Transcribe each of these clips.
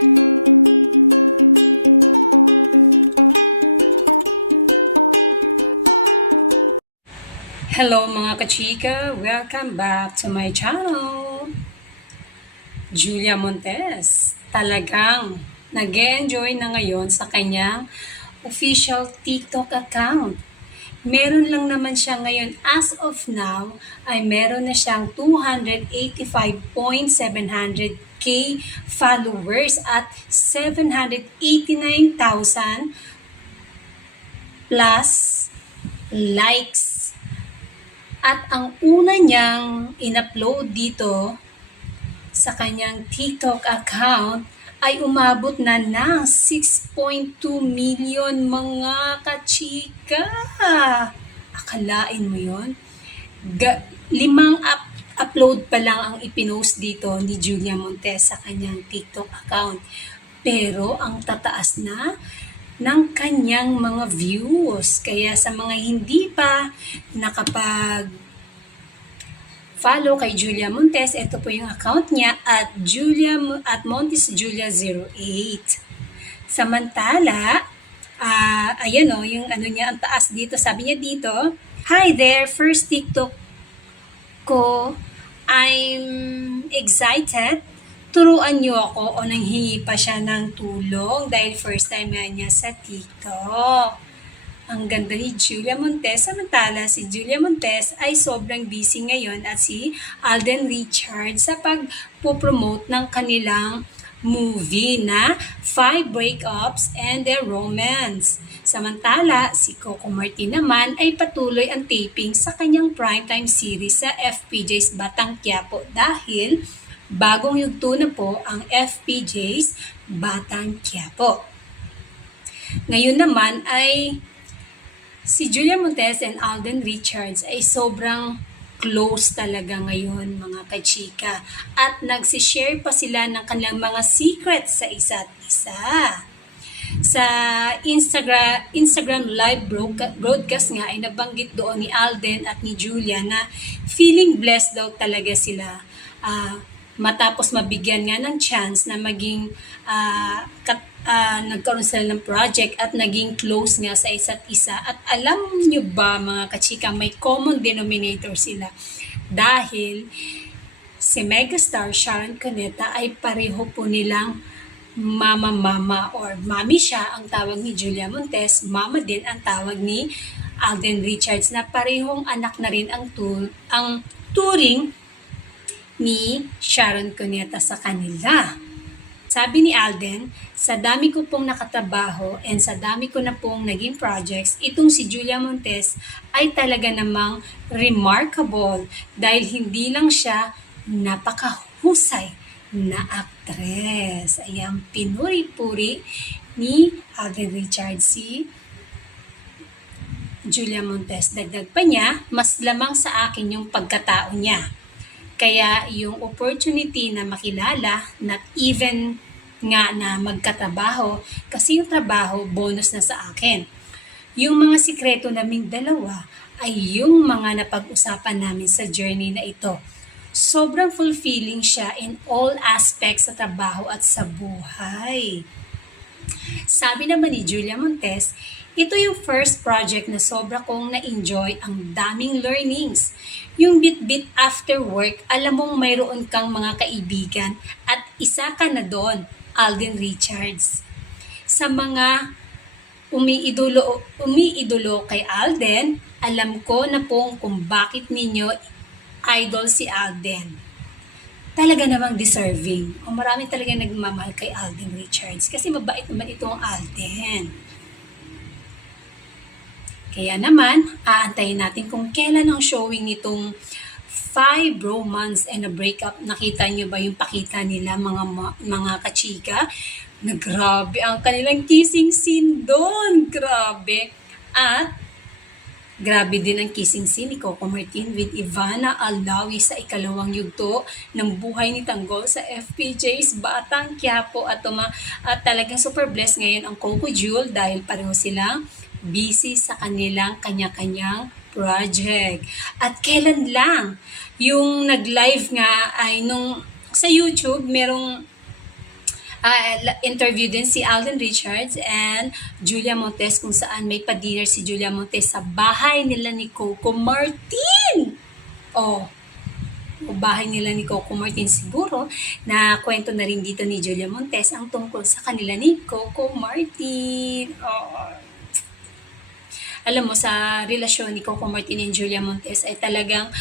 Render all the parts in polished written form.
Hello mga kachika! Welcome back to my channel! Julia Montes, talagang nag-enjoy na ngayon sa kanyang official TikTok account. Meron lang naman siya ngayon as of now ay meron na siyang 285.700k followers at 789,000 plus likes. At ang una niyang in-upload dito sa kanyang TikTok account ay umabot na ng 6.2 million mga kachika. Akalain mo yon? Limang upload pa lang ang ipinost dito ni Julia Montes sa kanyang TikTok account. Pero ang tataas na ng kanyang mga views. Kaya sa mga hindi pa follow kay Julia Montes, ito po yung account niya at Montes Julia 08. Samantala, ayan o, yung ano niya, ang taas dito, sabi niya dito, "Hi there, first TikTok ko, I'm excited. Turuan niyo ako," o nanghingi pa siya ng tulong dahil first time niya sa TikTok. Ang ganda ni Julia Montes. Samantala, si Julia Montes ay sobrang busy ngayon at si Alden Richards sa pagpopromote ng kanilang movie na 5 Breakups and Their Romance. Samantala, si Coco Martin naman ay patuloy ang taping sa kanyang primetime series sa FPJ's Batang Quiapo dahil bagong yugto na po ang FPJ's Batang Quiapo. Ngayon naman ay si Julia Montes and Alden Richards ay sobrang close talaga ngayon mga kachika at nagsishare pa sila ng kanilang mga secrets sa isa't isa. Sa Instagram live broadcast nga ay nabanggit doon ni Alden at ni Julia na feeling blessed daw talaga sila matapos mabigyan nga ng chance na maging nagkaroon sila ng project at naging close nga sa isa't isa. At alam nyo ba mga kachika, may common denominator sila dahil si megastar Sharon Cuneta ay pareho po nilang mama or mami siya ang tawag ni Julia Montes, mama din ang tawag ni Alden Richards na parehong anak na rin ang turing ni Sharon Cuneta sa kanila. Sabi ni Alden, "Sa dami ko pong nakatrabaho and sa dami ko na pong naging projects, itong si Julia Montes ay talaga namang remarkable dahil hindi lang siya napakahusay na aktres." Ayan, pinuri-puri ni Alden Richards si Julia Montes. Dagdag pa niya, "Mas lamang sa akin yung pagkatao niya. Kaya yung opportunity na makilala, not even nga na magkatrabaho, kasi yung trabaho, bonus na sa akin. Yung mga sikreto naming dalawa ay yung mga napag-usapan namin sa journey na ito. Sobrang fulfilling siya in all aspects sa trabaho at sa buhay." Sabi naman ni Julia Montes, "Ito yung first project na sobra kong na-enjoy, ang daming learnings. Yung bit-bit after work, alam mong mayroon kang mga kaibigan at isa ka na doon, Alden Richards. Sa mga umiidolo kay Alden, alam ko na pong kung bakit ninyo idol si Alden. Talaga namang deserving. O marami talaga nagmamahal kay Alden Richards kasi mabait naman itong Alden. Kaya naman, aantayin natin kung kailan ang showing nitong 5 Romance and a Breakup. Nakita niyo ba yung pakita nila mga kachika? Na grabe ang kanilang kissing scene doon. Grabe. At grabe din ang kissing scene ni Coco Martin with Ivana Alawi sa ikalawang yugto ng buhay ni Tanggol sa FPJ's Batang Quiapo at talagang super blessed ngayon ang Coco Jewel dahil pareho silang busy sa kanilang kanya-kanyang project. At kailan lang yung nag-live nga ay nung sa YouTube merong interview din si Alden Richards and Julia Montes kung saan may pa-dinner si Julia Montes sa bahay nila ni Coco Martin. Oh, o bahay nila ni Coco Martin siguro, na kwento na rin dito ni Julia Montes ang tungkol sa kanila ni Coco Martin. Oh. Alam mo, sa relasyon ni Coco Martin and Julia Montes ay talagang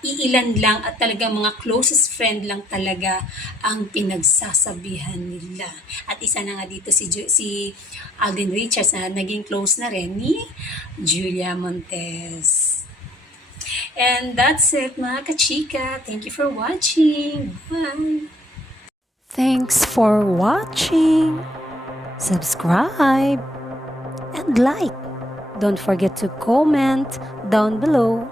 iilan lang at talagang mga closest friend lang talaga ang pinagsasabihan nila. At isa na nga dito si Alden Richards na naging close na rin ni Julia Montes. And that's it, mga kachika. Thank you for watching. Bye! Thanks for watching. Subscribe and like. Don't forget to comment down below.